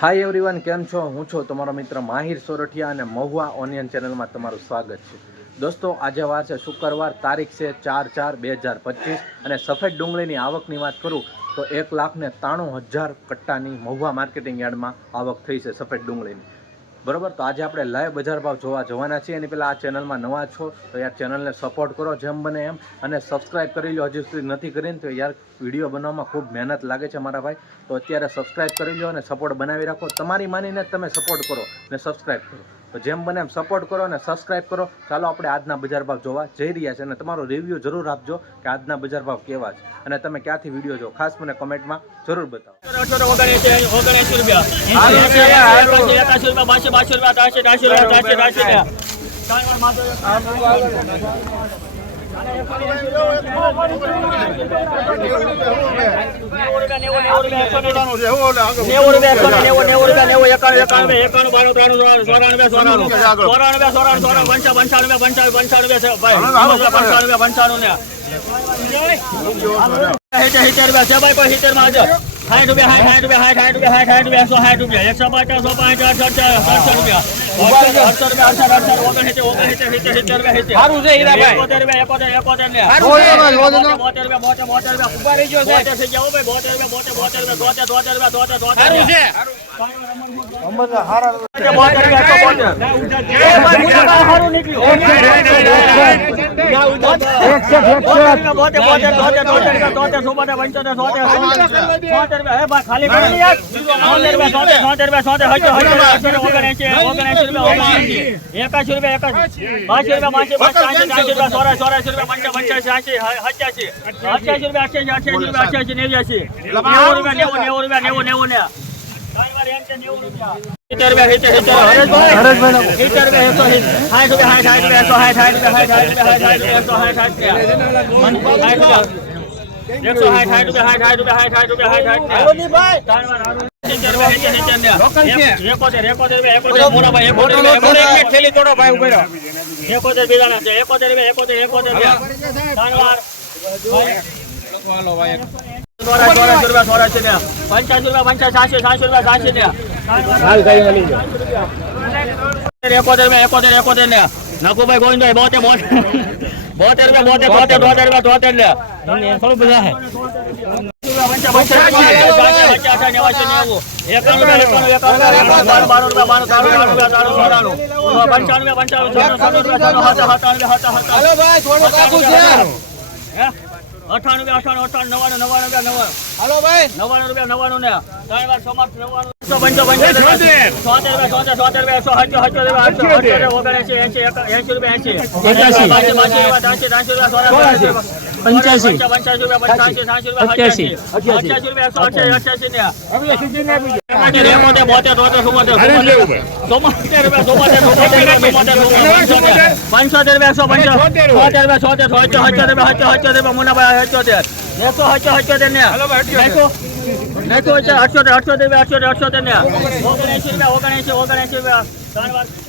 Hi everyone કેમ છો? હું છું તમારો મિત્ર માહિર સોરઠિયા અને મહુવા ઓનિયન ચેનલમાં તમારું સ્વાગત છે. દોસ્તો, આજે વાર છે શુક્રવાર, તારીખ છે ચાર ચાર બે હજાર પચીસ અને સફેદ ડુંગળીની આવકની વાત કરું તો એક લાખ ને ત્રાણું હજાર કટ્ટાની મહુવા માર્કેટિંગ યાર્ડમાં આવક થઈ છે સફેદ ડુંગળીની. બરોબર? તો આજે આપણે લાઈવ બજાર ભાવ જોવા જવાના છીએ. એની પહેલાં આ ચેનલમાં નવા છો, તો યાર ચેનલને સપોર્ટ કરો, જેમ બને એમ. અને સબસ્ક્રાઇબ કરી લો હજી સુધી નથી કરીને, તો યાર વીડિયો બનાવવામાં ખૂબ મહેનત લાગે છે મારા ભાઈ. તો અત્યારે સબસ્ક્રાઈબ કરી લો અને સપોર્ટ બનાવી રાખો. તમારી માનીને તમે સપોર્ટ કરો ને સબસ્ક્રાઈબ કરો. તો જેમ બને એમ સપોર્ટ કરો અને સબસ્ક્રાઇબ કરો. ચાલો આપણે આજના બજાર ભાવ જોવા જઈ રહ્યા છે અને તમારો રિવ્યૂ જરૂર આપજો કે આજના બજાર ભાવ કેવા છે. અને તમે ક્યાંથી વીડિયો જો ખાસ મને કમેન્ટમાં જરૂર બતાવો. સાઠ રૂપિયા, સાઠ, રૂપિયા, એકસો પચાસ, સો પાંચ, રૂપિયા. રૂપિયા. બોતેર રૂપિયા, બોતેર રૂપિયા. એકાશી રૂપિયા, બાસી રૂપિયા, ત્રાસી, ત્રાસી રૂપિયા, ચોરાસી, ચોરાસી રૂપિયા, પંચ્યાસી, અઠ્યાસી. અઠ્યાસી રૂપિયા, અઠ્યાસી, અઠ્યાસી રૂપિયા, અઠ્યાસી, નેવ્યાસી. નેવું રૂપિયા, નેવું, નેવું, નેવું ને. એકોતેર. મોટા ભાઈ, રૂપિયા, એકોતેર. બીજાના છે. એકોતેર એકોતેર, એકોતેર રૂપિયા. ત્રણ પંચાવન રૂપિયા, સોળા છે ને. પંચ્યાસી રૂપિયા, પંચ્યાસી, સાતસી, સાતસી રૂપિયા, સાતસી ને. એકોતેર રૂપિયા, એકોતેર, એકોતેર ને. નકુભાઈ ગોવિંદભાઈ બોતેર બોતેર રૂપિયા બોતેર તોતેર તોતેર રૂપિયા તોતેર ને થોડું બધા હે અઠાણું અઠાણું અઠાણું નવાણું નવાણું નવાણું હાલો ભાઈ નવ્વાણું રૂપિયા નવાણું ને ત્રણ વાર સમાપ્ત નવ્વાણું એકસો પંચો પંચોતેર રૂપિયા સોતેર સોતેર રૂપિયા એકસો હચો હચો રૂપિયા ઓગણએંસી એંસી એંસી રૂપિયા એંસી બાસી બાસી રૂપિયા ત્રાસી ત્રાસી રૂપિયા સોળાસી પંચ્યાસી. અઠ્યાસી. પંચોતેર એકસો પંચોતેર છોતેર રૂપિયા મુનાભાઈ હચોતેર. એકસો હચો હચોતેર ને. રૂપિયા અઠસોતેર અઠસોતેર ને. ઓગણએંસી રૂપિયા ઓગણએંસી ઓગણએંસી રૂપિયા. ત્રણ વાર.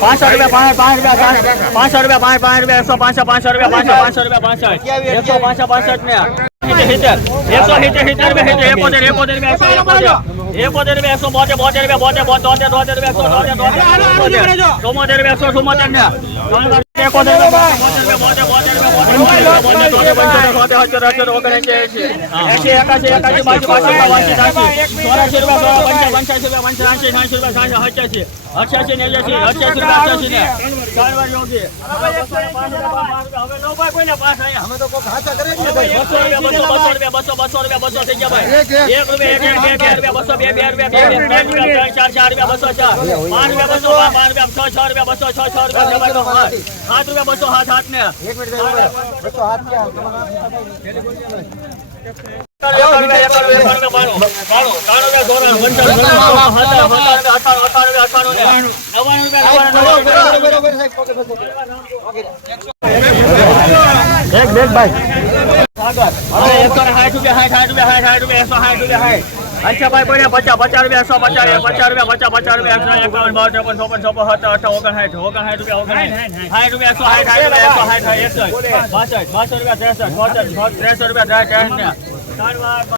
પાંચસો રૂપિયા પાંચ પાંચ રૂપિયા પાંચસો રૂપિયા પાંચ પાંચ રૂપિયા એકસો પાંચસો પાંચસો રૂપિયા પાંચસો પાંચસો રૂપિયા પાંચસો એકસો પાંચસો પાંસઠ ને એકસો સિત્તેર સિત્તેર રૂપિયા એકોતેર એકોતેર રૂપિયા એકોતેર એકોતેર રૂપિયા એકસો બોતેર બોતેર રૂપિયા બોતેર બોતેર તોતેર તોતેર રૂપિયા એકસો તોતેર તોતેર રૂપિયા એકસો ચુમ્મોતેર ને ચાર ચાર રૂપિયા બસો ચાર પાંચ રૂપિયા બસો પાંચ રૂપિયા છ છ રૂપિયા બસો છ છ રૂપિયા. સાત રૂપિયા બસો હાથ હાથ ને એક મિનિટ બસો હાથ એક બેગ ભાઈ એકસો સાઠ રૂપિયા સાઠ સાઠ રૂપિયા સાઠ સાઠ રૂપિયા સાઠ અચ્છા ભાઈ બોલ્યા પચાસ પચાસ રૂપિયા એકસો પચાસ પચાસ રૂપિયા પચાસ પચાસ રૂપિયા એકસો એકાવન બાવન ત્રેપન ચોપન ચોપન સત્તર અઠા ઓગણસાઠ ઓગણસાઠ રૂપિયા ઓગણસાઠ. સાઠ રૂપિયા એકસો સાઠ સાઠ રૂપિયા એકસો સાઠ એકસઠ બાસઠ બાસઠ રૂપિયા ત્રેસઠ ચોસઠ ત્રેસઠ રૂપિયા ત્રેસઠ